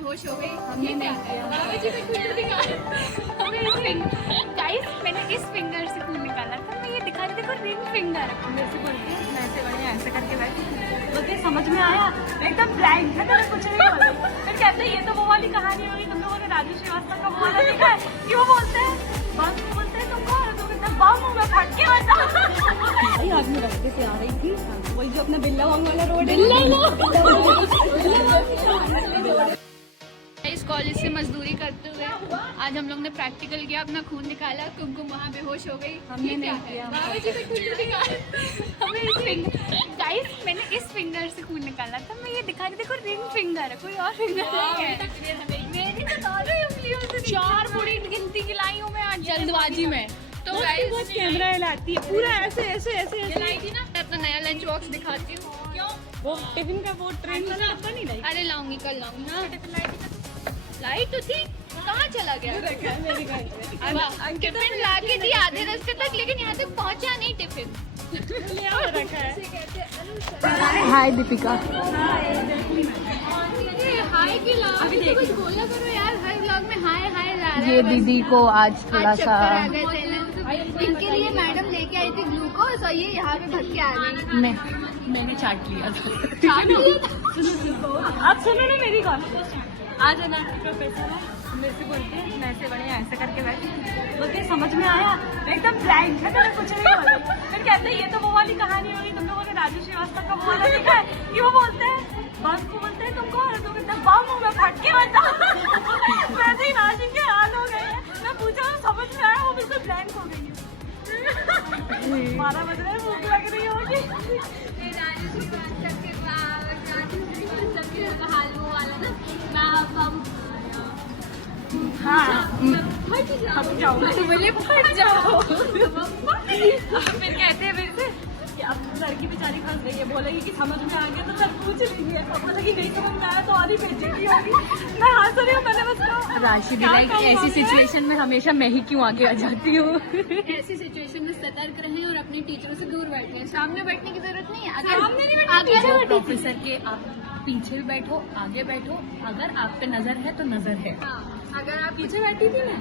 बेहोश हो गई। हमने नहीं किया। बाबा जी ने खून निकाला। गाइस मैंने इस फिंगर से खून निकाला था। मैं ये दिखा रही थी, देखो रिंग फिंगर। मेरे से बोलती है मैं ऐसे बड़े ऐसे करके बैठी। बोलते समझ में आया एकदम ब्लैंक है, मैंने कुछ नहीं बोला। फिर कहते ये तो वो वाली कहानी होगी, तुम लोगों ने राजू श्रीवास्तव का वो वाला देखा है कि वो बोलते हैं बस बोलते हैं तुमको बम में फट के बचा। आज मैं रास्ते से आ रही थी, वही जो अपना बिल्ला वांग वाला रोड है। इस कॉलेज से मजदूरी करते हुए आज हम लोग ने प्रैक्टिकल किया, अपना खून निकाला। कुमकुम वहाँ बेहोश हो गई। हमने नहीं किया। बाबा जी ने खून निकाला। हमें इस फिंगर, गाइस मैंने इस फिंगर से खून निकाला था। मैं ये दिखा रही थी, देखो रिंग फिंगर है, कोई और फिंगर नहीं है। मेरी तो दोनों उंगलियों से 4 बुरी गिनती की लाई हूँ मैं आज जल्दबाजी में। तो गाइस कैमरा हिलाती है पूरा ऐसे ऐसे ऐसे हिलाई थी ना। मैं अपना नया लंच बॉक्स दिखाती हूँ। क्यों वो टिफिन का वो ट्रेन वाला आपका नहीं लाई? अरे लाऊंगी, कल लाऊंगी। हाँ लाइट तो थी, कहाँ चला गया? टिफिन ला के दी आधे रास्ते तक, लेकिन यहाँ तक पहुँचा नहीं टिफिन। हाय दीपिका। हाय के अभी कुछ बोला करो यार, हर व्लॉग में हाय हाय ला रहा है। ये दीदी को आज थोड़ा सा इनके लिए मैडम लेके आई थी ग्लूकोज और ये यहाँ पे भग के आ गई। मैंने चाट लिया था। अब सुनो ना मेरी कॉल। आज है ना प्रोफेसर है, मेरे से बोलते हैं मैं ऐसे बड़े ऐसे करके बैठी। बोलते समझ में आया एकदम ब्लैंक है, मैंने कुछ नहीं बोला। फिर कहते ये तो वो वाली कहानी होगी, तुम लोगों ने राजू श्रीवास्तव का वो वाला देखा है कि वो बोलते हैं बस को बोलते हैं तुमको बम में फट के बचा। वैसे ही राजन के हाल हो गए हैं। मैं पूछा समझ में आया, वो बिल्कुल ब्लैंक हो गई। 12 बज रहे हैं, भूख लग रही होगी। हाँ फट जाओ, बोले फट जाओ। फिर कहते हैं मेरे से कि अब लड़की बेचारी फंस रही है, बोलेगी कि समझ में आ गया तो सर पूछ लीजिए। अब बोलेगी नहीं समझ में आया तो और ही बेइज्जती होगी। मैं हंस रही हूँ, मैंने बस राशि भी ऐसी सिचुएशन में हमेशा मैं ही क्यों आगे आ जाती हूँ। ऐसी सिचुएशन में सतर्क रहें और अपने टीचरों से दूर बैठें। सामने बैठने की जरूरत नहीं है। अगर आगे प्रोफेसर के आप पीछे भी बैठो, आगे बैठो, अगर आप पे नजर है तो नजर है। अगर आप पीछे बैठी थी ना,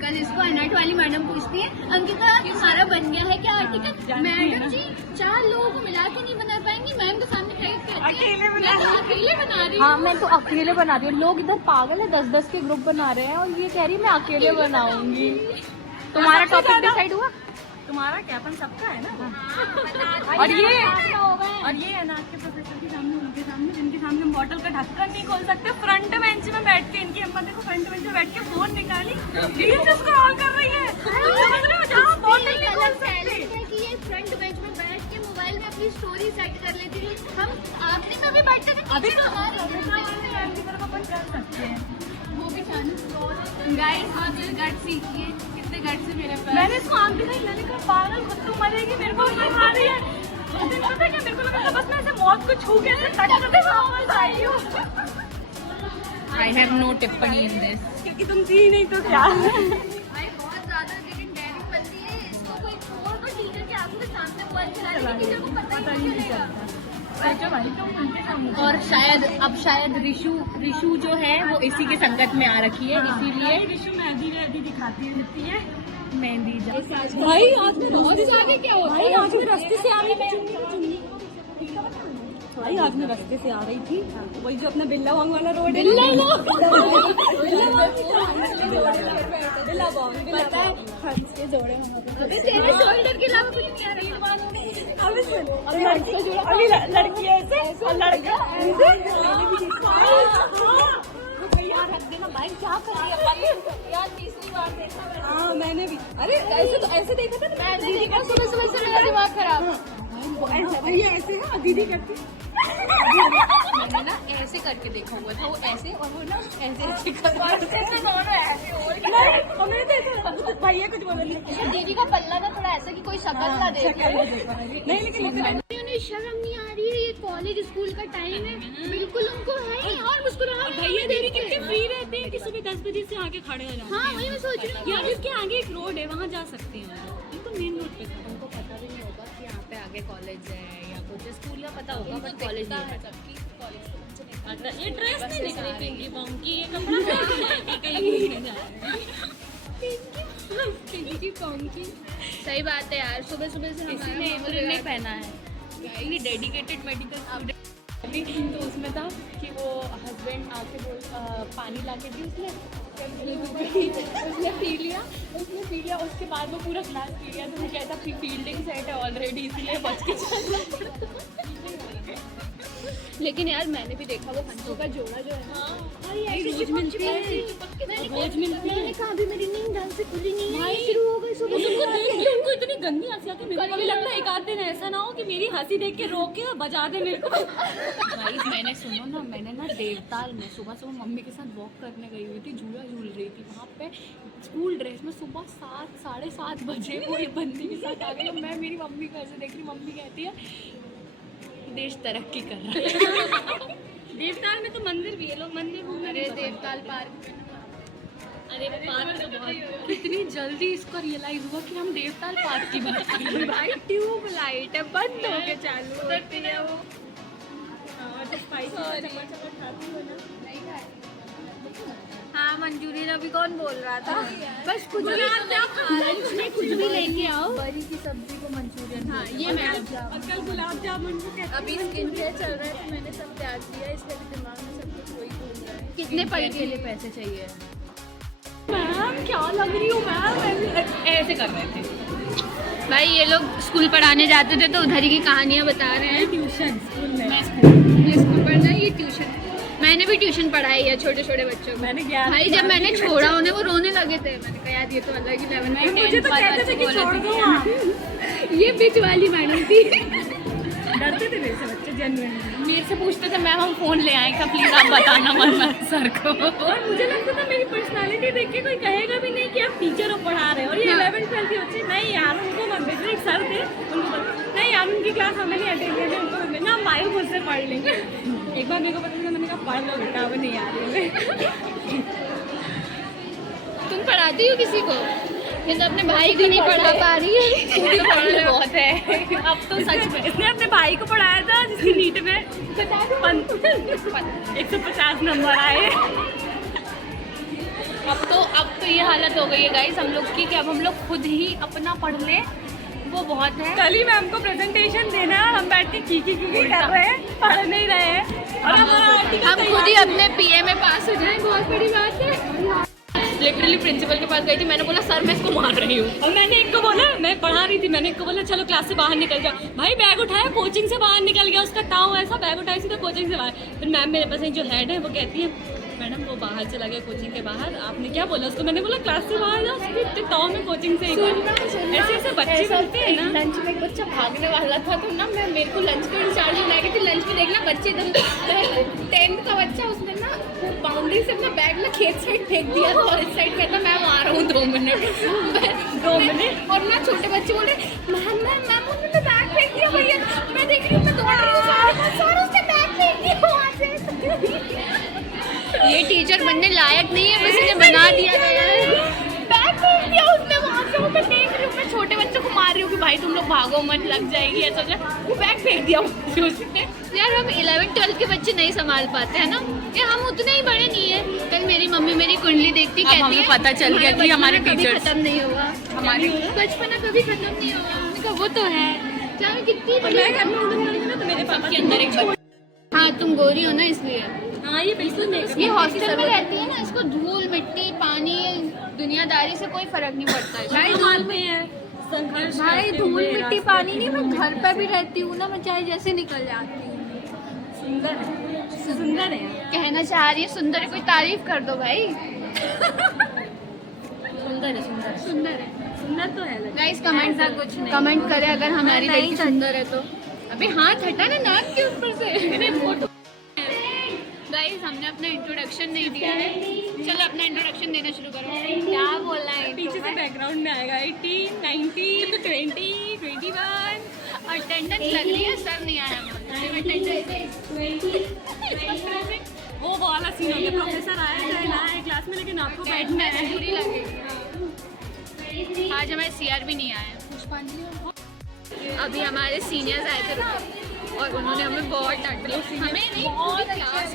कल इसको अनट वाली मैडम पूछती है अंकिता तुम्हारा बन गया है क्या आर्टिकल? मैडम जी 4 लोगों को मिला के नहीं बना पाएंगी, मैम के सामने अकेले बना रही हूँ। हाँ मैं तो अकेले बना रही हूँ, लोग इधर पागल है 10-10 के ग्रुप बना रहे हैं और ये कह रही है मैं अकेले बनाऊंगी। तुम्हारा टॉपिक डिसाइड हुआ? तुम्हारा ज्ञापन सबका है ना। और ये अनाथ के प्रोफेसर के सामने, उनके सामने जिनके सामने हम बॉटल का ढक्कन नहीं खोल सकते, फ्रंट बेंच में बैठ के इनकी अम्मा देखो फ्रंट बेंच में बैठ के फोन निकाली रील्स स्क्रॉल कर रही है। समझ रहे हो, जहाँ बॉटल नहीं खोल सकते कि ये फ्रंट बेंच में बैठ के मोबाइल में अपनी स्टोरी सेट कर लेती है। हम आखिरी में भी बैठ के अभी तो हमारे तरफ अपन कर सकते हैं वो भी चालू। गाइस गट सीखिए, कितने गट से मेरे पास। मैंने इसको आंख दिखाई, मैंने कहा पागल खुद तो मरेगी, मेरे को मरवा रही है। पता है क्या, मेरे को लगा था बस मैं ऐसे मौत को छू के ऐसे टच करके वापस आई हूँ। I have no टिप्पणी इन दिस, क्योंकि तुम थी नहीं तो क्या। भाई बहुत ज्यादा लेकिन डेयरिंग बनती है, इसको कोई छोड़ दो टीचर के आंखों के सामने मोबाइल चलाने की, टीचर को पता ही नहीं चलेगा। और शायद रिशु जो है वो इसी के संकट में आ रखी है, इसीलिए रिशु मेहंदी दिखाती है मेहंदी। भाई आज में बहुत आगे क्या होता है? आज में रास्ते से आ रही भाई आज मैं रास्ते से आ रही थी, वही जो अपना बिल्ला वांग वाला रोड है। अभी लड़की ऐसे और लड़का भाई क्या कर रही है यार, तीसरी बार देखा। हाँ मैंने भी, अरे ऐसे तो ऐसे देखा था ना दीदी का, सुबह से मेरा दिमाग खराब। भैया ऐसे है दीदी करती। मैंने ना ऐसे करके देखा हुआ था, वो ऐसे और वो ना ऐसे भैया कुछ बोला नहीं। दीदी का पल्ला ना थोड़ा ऐसा कि कोई शक्ल ना देखे। नहीं लेकिन शर्म नहीं आ रही है, ये कॉलेज स्कूल का टाइम है, बिल्कुल उनको है और मुस्कुराहट। भैया दीदी कितने फ्री रहते हैं कि सुबह 10 बजे से आगे खड़े हो जाते हैं। हाँ वही मैं सोच रही हूँ यार, इसके आगे एक रोड है, वहाँ जा सकते हैं। इनको मेन रोड पे उनको पता भी नहीं होगा कि यहाँ पे आगे कॉलेज है या कुछ, स्कूल का पता होगा बट कॉलेज नहीं है। ये ड्रेस नहीं दिख रही पिंकी बॉन्की, ये कपड़ा कहीं घूमने जा रहे हैं। पिंकी बॉन्की, सही बात है यार। सुबह सुबह से इसने एप्रन नहीं पहना है, ये डेडिकेटेड मेडिकल स्टूडेंट। तो उसमें था कि वो हस्बैंड आके बोल पानी ला के दी उसने पी लिया, उसके बाद वो पूरा ग्लास पी लिया। तो वो कहता फील्डिंग सेट है ऑलरेडी, इसलिए बच के चलना पड़ा। लेकिन यार मैंने भी देखा वो हंसों का जोड़ा जो है ना, रोज मिलती है, रोज मिलती है। मैंने कहा अभी मेरी नींद ढंग से खुली नहीं है, शुरू हो गई सुबह उनको इतनी गंदी हंसी आती है। मेरे को भी लगता है एक आध दिन ऐसा ना हो कि मेरी हंसी देख के रोक के बजा दे मेरे को। भाई मैंने सुनो ना, मैंने ना देवताल में सुबह सुबह मम्मी के साथ वॉक करने गई हुई थी, झूला झूल रही थी वहाँ पे स्कूल ड्रेस में। सुबह 7-7:30 बजे वो एक बंदी के साथ आ गई। मैं मेरी मम्मी को ऐसे देख रही, मम्मी कहती है देश तरक्की कर रहा है। देवताल में तो मंदिर भी है, लोग मंदिर घूमने। अरे देवताल पार्क, अरे पार्क तो बहुत, कितनी जल्दी इसको रियलाइज हुआ कि हम देवताल पार्क की बात कर रहे हैं। भाई ट्यूब लाइट है, बंद हो के चालू उधरती है वो। तो स्पाइसी चमच खाती हो ना? हाँ मंचूरियन अभी कौन बोल रहा था? बस कुछ भी लंच में कुछ भी लेके आओ। बड़ी की सब्जी को मंचूरियन। हाँ ये मैडम कल गुलाब जामुन को कहते हैं। अभी स्किन केयर चल रहा है तो मैंने सब त्याग दिया, इसलिए दिमाग में सब कुछ वही घूम रहा है। कितने पल के लिए पैसे चाहिए? मैम क्या लग रही हो मैम, ऐसे कर रहे थे। भाई ये लोग स्कूल पढ़ाने जाते थे तो उधर ही की कहानियाँ बता रहे हैं। ट्यूशन स्कूल में, ये स्कूल पढ़ना है, ये ट्यूशन। मैंने भी ट्यूशन पढ़ाई है छोटे छोटे बच्चों को। मैंने गया भाई जब मैंने छोड़ा उन्हें वो रोने लगे थे। मैंने कहा यार ये तो अलग ही लेवल पे। मुझे तो कहते थे कि छोड़ दो आप। ये बीच वाली मैडम थी। डरते थे मेरे से बच्चे जेन्युइनली। मेरे से पूछते थे मैम हम फ़ोन ले आए क्या प्लीज़ आप बताना मत सर को। और मुझे लगता था मेरी पर्सनालिटी देख के कोई कहेगा भी नहीं कि आप टीचर हो पढ़ा रहे हो। और ये 11th-12th के बच्चे नहीं यार उनको मत भेजना। एक सर थे उनको नहीं यार उनकी क्लास हमें नहीं अटेंड करनी, उनको भेजना हम आयु खुद से पढ़ लेंगे। एक बार मेरे को पता था, मैंने कहा पढ़ लो बेटा अब नहीं आ रही है। तुम पढ़ाती हो किसी को? ये तो अपने भाई को नहीं पढ़ा पा रही है। बहुत है अब तो सच में। इसने अपने भाई को पढ़ाया था जिसकी नीट में 150 नंबर आए। अब तो ये हालत हो गई है गाइस हम लोग की कि अब हम लोग खुद ही अपना पढ़ लें, वो बहुत है। कल ही मैम को प्रेजेंटेशन देना है और हम बैठ के की कर रहे हैं, पढ़ नहीं रहे हैं। और हम खुद ही अपने पीए में पास हो जाए, बहुत बड़ी बात है। लिटरली प्रिंसिपल के पास गई थी, मैंने बोला सर मैं इसको मार रही हूँ। और मैंने एक को बोला, मैं पढ़ा रही थी, मैंने एक को बोला चलो क्लास से बाहर निकल जाओ। भाई बैग उठाया कोचिंग से बाहर निकल गया, उसका ताऊ ऐसा बैग उठाया सीधा कोचिंग से बाहर। फिर मैम मेरे पास जो हेड है वो कहती है मैडम वो बाहर चला गया कोचिंग के बाहर, आपने क्या बोला उसको? मैंने बोला क्लास से बाहर जाओ, उसके ताऊ में कोचिंग से ही ऐसे बच्चे मिलते हैं ना। लंच में एक बच्चा भागने वाला था तो ना मैं मेरे को लंच का इंचार्ज बनाया कि लंच में देखना बच्चे एकदम 10th का बच्चा उसने ना बाउंड्री से अपना बैग ना खेत साइड फेंक दिया था और इस साइड कहता मैं आ रहा हूँ 2 मिनट। 2 मिनट और ना छोटे बच्चे बोल रहे मैम उन्होंने बैग फेंक दिया भैया। मैं देख रही हूँ मैं दौड़ रही हूँ सर उसने बैग फेंक दिया वहाँ से। ये टीचर बनने लायक नहीं है, बस इन्हें बना दिया गया है। बैग फेंक दिया उसने वहाँ से। वो मैं देख रही हूँ, मैं छोटे बच्चों को मार रही हूँ कि भाई तुम लोग भागो मत लग जाएगी ऐसा। वो बैग फेंक दिया उसने। यार हम 11th-12th के बच्चे नहीं संभाल पाते हैं ना, या हम उतने ही बड़े नहीं है। कल मेरी मम्मी मेरी कुंडली देखती कहती है पता चल गया कि हमारे कभी खत्म नहीं होगा, हमारे बचपना कभी खत्म नहीं होगा। वो तो है चाहे कितनी बड़ी मैं घर में तो मेरे पापा के अंदर एक बच्चा। हाँ तुम गोरी हो ना इसलिए। हाँ ये बिल्कुल ये हॉस्टल में रहती है ना, इसको धूल मिट्टी पानी दुनियादारी से कोई फर्क नहीं पड़ता है। भाई धूल में है संघर्ष। भाई धूल मिट्टी पानी नहीं, मैं घर पे भी रहती हूँ ना, मैं चाहे जैसे निकल जाती हूँ। सुंदर है, सुंदर है। कहना चाह रही है सुंदर है, कोई तारीफ कर दो भाई। सुंदर है, सुंदर है, सुंदर तो है। गाइस कमेंट करें अगर हमारी लड़की सुंदर है तो। अबे हाथ हटा ना नाक के ऊपर से। गाइस हमने अपना इंट्रोडक्शन नहीं दिया है, चलो अपना इंट्रोडक्शन देना शुरू करो। क्या बोलना है? पीछे से बैकग्राउंड में आएगा 18, 19, 20, 21। अटेंडेंस लग रही है, सर नहीं आया। वो वाला सीन हो गया, प्रोफेसर आए चाहे ना आए क्लास में, लेकिन आपको बैठना है। बुरी लगेगी। आज हमारे सीआर भी नहीं आए। अभी हमारे सीनियर्स आए थे, और उन्होंने हमें बहुत डांटा। हमें नहीं, बहुत क्लास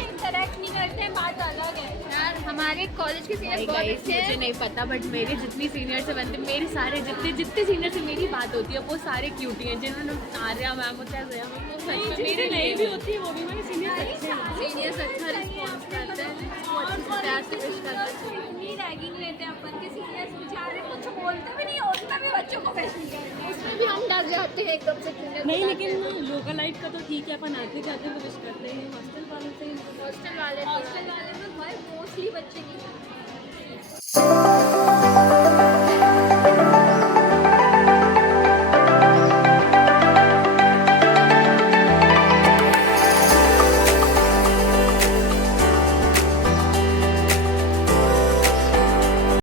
इंटरेक्ट नहीं करते हैं, बात अलग है यार। हमारे कॉलेज के सीनियर बहुत अच्छे हैं। मुझे नहीं पता, बट मेरे जितनी सीनियर से बनते, मेरे सारे जितने सीनियर से मेरी बात होती है वो सारे क्यूटी हैं। जिन्होंने आर्या मैम होता है, मेरे नहीं भी होती है, वो भी मेरे सीनियर अच्छे हैं। सीनियर्स अच्छा रिस्पॉन्स करते हैं, वो अच्छे से प्यार से विश करते हैं। रैगिंग लेते हैं अपन के सीनियर्स, बेचारे कुछ बोलते भी नहीं, उसमें भी बच्चों को फैशन करते हैं। उसमें भी हम डर जाते हैं एकदम से। नहीं, लेकिन लोकलाइट का तो ठीक है, अपन आते जाते तो विश करते हैं। हॉस्टल वालों से हॉस्टल वाले में भाई मोस्टली बच्चे नहीं